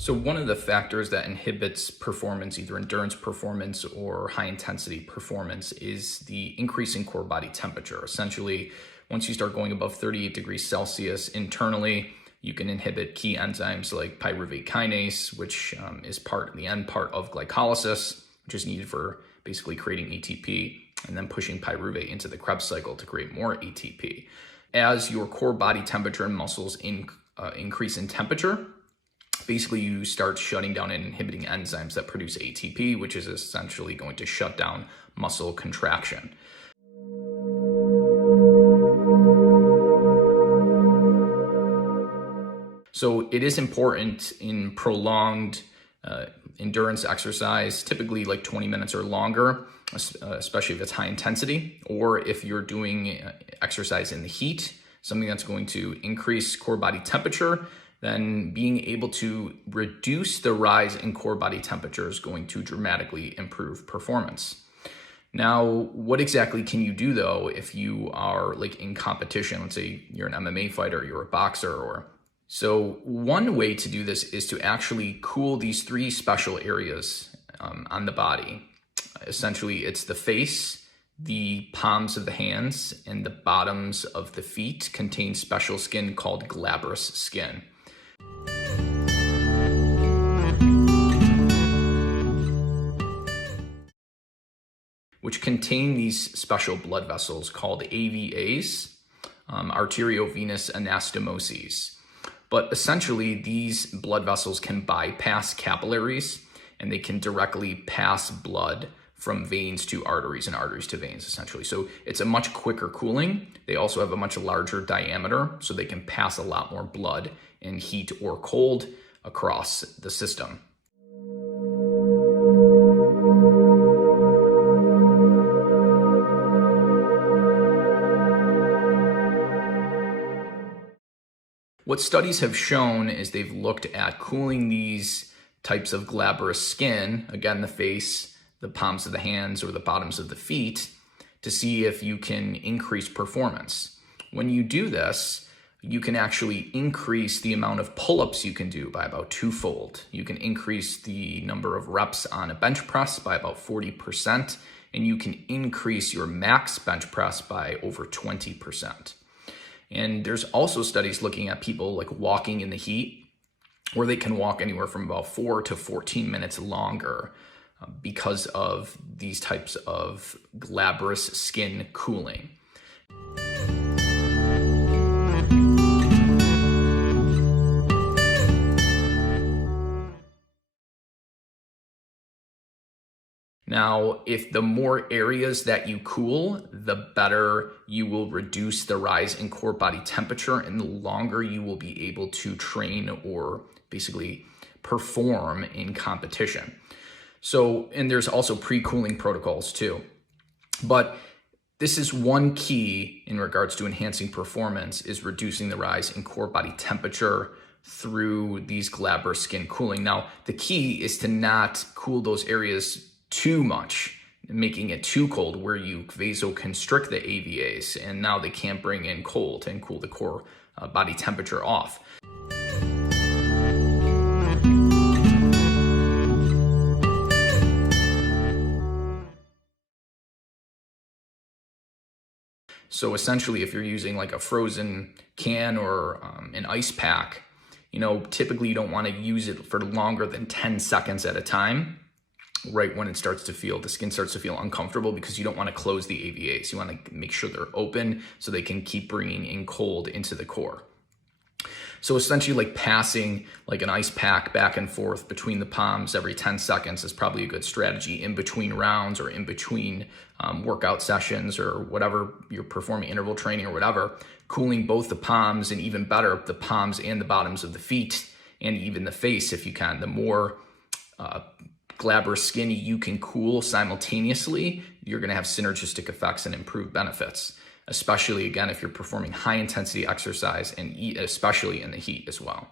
So one of the factors that inhibits performance, either endurance performance or high intensity performance, is the increase in core body temperature. Essentially, once you start going above 38 degrees Celsius internally, you can inhibit key enzymes like pyruvate kinase, which is the end part of glycolysis, which is needed for basically creating ATP, and then pushing pyruvate into the Krebs cycle to create more ATP. As your core body temperature and muscles increase in temperature, basically you start shutting down and inhibiting enzymes that produce ATP, which is essentially going to shut down muscle contraction. So it is important in prolonged endurance exercise, typically like 20 minutes or longer, especially if it's high intensity, or if you're doing exercise in the heat, something that's going to increase core body temperature, then being able to reduce the rise in core body temperature is going to dramatically improve performance. Now, what exactly can you do though if you are like in competition? Let's say you're an MMA fighter, you're a boxer, So one way to do this is to actually cool these three special areas on the body. Essentially, it's the face, the palms of the hands, and the bottoms of the feet contain special skin called glabrous skin. Which contain these special blood vessels called AVAs, arterio-venous anastomoses. But essentially, these blood vessels can bypass capillaries, and they can directly pass blood from veins to arteries and arteries to veins, essentially. So it's a much quicker cooling. They also have a much larger diameter, so they can pass a lot more blood in heat or cold across the system. What studies have shown is they've looked at cooling these types of glabrous skin, again, the face, the palms of the hands, or the bottoms of the feet, to see if you can increase performance. When you do this, you can actually increase the amount of pull-ups you can do by about twofold. You can increase the number of reps on a bench press by about 40%, and you can increase your max bench press by over 20%. And there's also studies looking at people like walking in the heat, where they can walk anywhere from about 4 to 14 minutes longer because of these types of glabrous skin cooling. Now, if the more areas that you cool, the better you will reduce the rise in core body temperature, and the longer you will be able to train or basically perform in competition. So, and there's also pre-cooling protocols too. But this is one key in regards to enhancing performance, is reducing the rise in core body temperature through these glabrous skin cooling. Now, the key is to not cool those areas too much, making it too cold where you vasoconstrict the AVAs, and now they can't bring in cold and cool the core body temperature off. So essentially, if you're using like a frozen can or an ice pack, typically you don't want to use it for longer than 10 seconds at a time. Right when the skin starts to feel uncomfortable, because you don't want to close the AVAs. You want to make sure they're open so they can keep bringing in cold into the core. So essentially, like passing like an ice pack back and forth between the palms every 10 seconds is probably a good strategy in between rounds or in between workout sessions or whatever you're performing, interval training or whatever, cooling both the palms and even better, the palms and the bottoms of the feet and even the face if you can. The more glabrous skin you can cool simultaneously, you're going to have synergistic effects and improved benefits, especially again if you're performing high intensity exercise and especially in the heat as well.